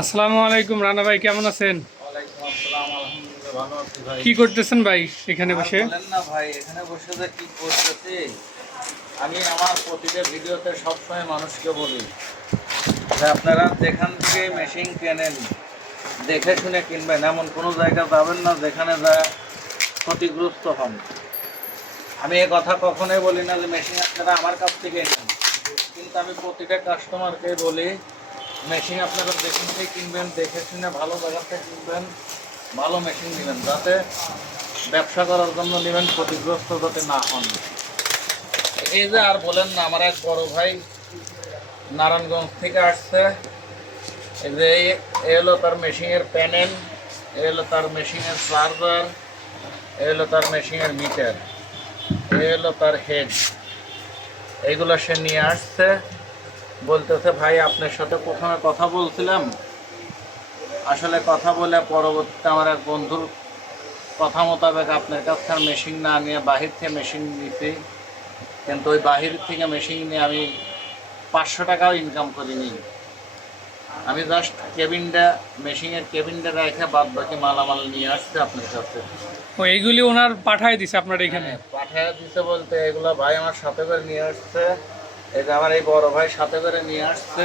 আসসালামু আলাইকুম রানা ভাই, কেমন আছেন? ওয়ালাইকুম আসসালাম, আলহামদুলিল্লাহ ভালো আছি ভাই। কি করতেছেন ভাই এখানে আর বসে? বলেন না ভাই, এখানে বসে যে কি করতেছি। আমি আমার প্রতিটা ভিডিওতে সবসময় মানুষকে বলি যে আপনারা যেখান থেকে মেশিন কেনেন দেখে শুনে কিনবেন, এমন কোনো জায়গা যাবেন না যেখানে যা ক্ষতিগ্রস্ত হন। আমি এ কথা কখনোই বলি না যে মেশিন আপনারা আমার কাছ থেকে নেন, কিন্তু আমি প্রতিটা কাস্টমারকে বলি মেশিন আপনারা যেখান থেকে কিনবেন দেখে শুনে ভালো জায়গা থেকে কিনবেন, ভালো মেশিন নেবেন, যাতে ব্যবসা করার জন্য নেবেন, ক্ষতিগ্রস্ত যাতে না হন। এই যে আর বলেন না, আমার এক বড় ভাই নারায়ণগঞ্জ থেকে আসছে। এই যে এ হলো তার মেশিনের প্যানেল, এ হলো তার মেশিনের চার্জার, এ হলো তার মেশিনের মিটার, এ হলো তার হেড। এইগুলো সে নিয়ে আসছে, বলতেছে ভাই আপনার সাথে প্রথমে কথা বলছিলাম, আসলে কথা বলে পরবর্তীতে আমার এক বন্ধুর কথা মোতাবেক আপনার কাছ থেকে মেশিন না নিয়ে বাহির থেকে মেশিন নিতে, কিন্তু ওই বাহির থেকে মেশিন নিয়ে আমি 500 টাকাও ইনকাম করিনি। আমি জাস্ট কেবিনটা, মেশিনের কেবিনটা রেখে বাদ বাকি মালামাল নিয়ে আসছে আপনার কাছে। ও এইগুলি ওনার পাঠায় দিছে আপনার এখানে? পাঠায় দিতে বলতে এগুলো ভাই আমার সাথে করে নিয়ে আসছে, এই যে আমার এই বড় ভাই সাথে করে নিয়ে আসছে।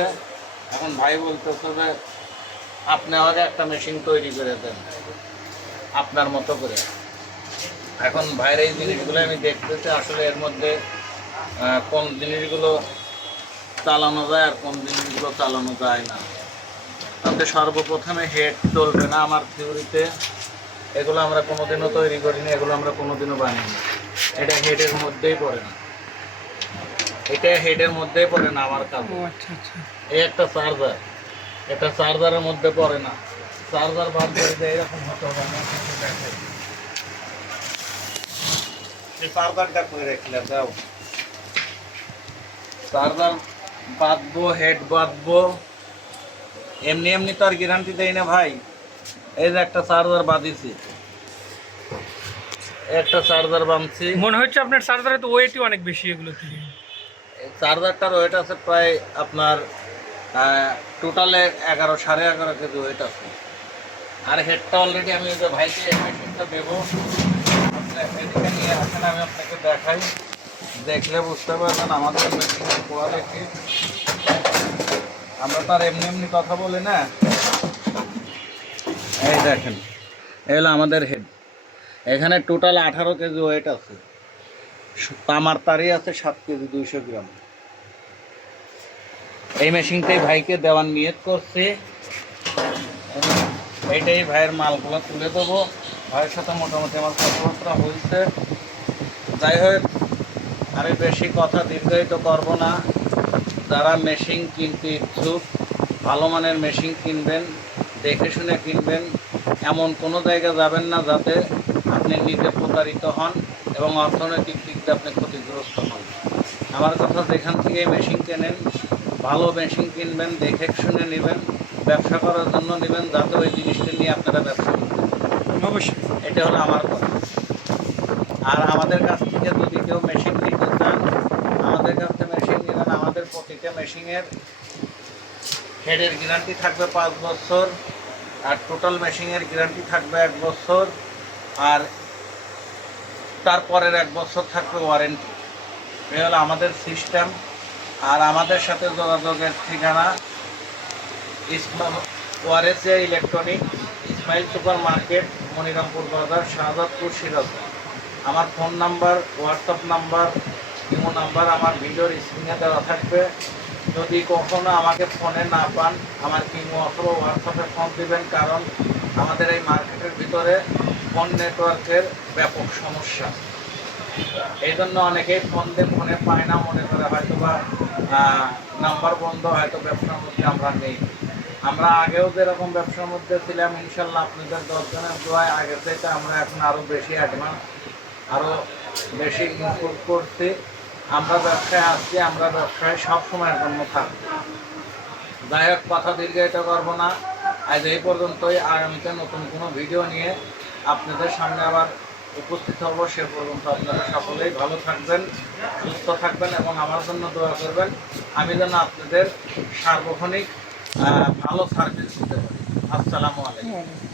এখন ভাই বলতেছে যে আপনি আমাকে একটা মেশিন তৈরি করে দেন আপনার মতো করে। এখন ভাইয়ের এই জিনিসগুলো আমি দেখতেছি আসলে এর মধ্যে কোন জিনিসগুলো চালানো যায় আর কোন জিনিসগুলো চালানো যায় না। তাতে সর্বপ্রথমে হেড চলবে না আমার থিওরিতে, এগুলো আমরা কোনোদিনও তৈরি করিনি, এগুলো আমরা কোনোদিনও বানাইনি। এটা হেডের মধ্যেই পড়ে না, এটা হেডের মধ্যেই পড়ে না আমার কাছে। ও আচ্ছা আচ্ছা। এই একটা চার্জার, এটা চার্জারের মধ্যে পড়ে না। চার্জার বাদ করে দিয়ে এরকম হতে হবে। আমি আপনাকে দেখাই, এই চার্জারটা করে রাখলে দাও, চার্জার বাঁধবো, হেড বাঁধবো, এমনি এমনি তো আর গ্যারান্টি দেয় না ভাই। এই যে একটা চার্জার বাঁধিছি, একটা চার্জার বাঁধছি। মনে হচ্ছে আপনার চার্জারে তো ওয়েটই অনেক বেশি এগুলো থেকে। চার্জারটার ওয়েট আছে প্রায় আপনার টোটালে 11 সাড়ে 11 কেজি ওয়েট আছে। আর হেডটা অলরেডি আমি ওই যে ভাইকে মেশিনটা দেবো, এদিকে নিয়ে আসেন, আমি আপনাকে দেখাই, দেখলে বুঝতে পারবেন আমাদের মেশিনের কোয়ালিটি। আমরা তো আর এমনি এমনি কথা বলি না। এই দেখেন, এই হলো আমাদের হেড। এখানে টোটাল 18 কেজি ওয়েট আছে, তামার তারই আছে 7 কেজি 200 গ্রাম। এই মেশিনটাই ভাইকে দেওয়ার নিয়ত করছি, এইটাই ভাইয়ের মালগুলো তুলে দেবো। ভাইয়ের সাথে মোটামুটি আমার কথাবার্তা হয়েছে। যাই হোক, আমি বেশি কথা দীর্ঘায়িত করব না। যারা মেশিন কিনতে ইচ্ছুক, ভালো মানের মেশিন কিনবেন, দেখে শুনে কিনবেন, এমন কোনো জায়গায় যাবেন না যাতে আপনি নিজে প্রতারিত হন এবং অর্থনৈতিক দিক দিয়ে আপনি ক্ষতিগ্রস্ত হন। আমার কথা, যেখান থেকে মেশিন কেনেন ভালো মেশিন কিনবেন, দেখে শুনে নেবেন, ব্যবসা করার জন্য নেবেন, যাতে ওই জিনিসটা নিয়ে আপনারা ব্যবসা করতে পারেন। অবশ্যই। এটা হলো আমার কথা। আর আমাদের কাছ থেকে যদি কেউ মেশিন নিতে চান, আমাদের কাছ থেকে মেশিন নেবেন। আমাদের প্রতিটা মেশিনের হেডের গ্যারান্টি থাকবে 5 বছর, আর টোটাল মেশিনের গ্যারান্টি থাকবে 1 বছর, আর তারপরের 1 বছর থাকবে ওয়ারেন্টি। এই হলো আমাদের সিস্টেম। আর আমাদের সাথে যোগাযোগের ঠিকানা ওয়ারেসিয়া electronic, Ismail super market, Manirampur Bazar, Shahjadpur, Siraj. আমার phone number, WhatsApp number, imo number আমার ভিডিওর স্ক্রিনে দেওয়া থাকবে। যদি কখনো আমাকে ফোনে না পান, আমার ইমো অথবা হোয়াটসঅ্যাপে ফোন দিবেন, কারণ আমাদের এই মার্কেটের ভিতরে ফোন নেটওয়ার্কের ব্যাপক সমস্যা। এই জন্য অনেকেই ফোন দিয়ে ফোনে পায় না, মনে করে হয়তো বা নাম্বার বন্ধ, হয়তো ব্যবসার মধ্যে আমরা নেই। আমরা আগেও যেরকম ব্যবসার মধ্যে ছিলাম, ইনশাল্লাহ আপনাদের 10 জনের দোয়ায় আগের থেকে আমরা এখন আরও বেশি অ্যাডভান্স, আরও বেশি ইমপ্রুভ করছি। আমরা ব্যবসায় আসছি, আমরা ব্যবসায় সবসময়ের জন্য থাকবো। যাই হোক, কথা দীর্ঘায়িত করবো না, আজ এই পর্যন্তই। আগামীতে নতুন কোনো ভিডিও নিয়ে আপনাদের সামনে আবার উপস্থিত হব। সে পর্যন্ত আপনারা সকলেই ভালো থাকবেন, সুস্থ থাকবেন এবং আমার জন্য দোয়া করবেন, আমি যেন আপনাদের সার্বক্ষণিক ভালো সার্ভিস দিতে পারি। আসসালামু আলাইকুম। ওয়ালাইকুম।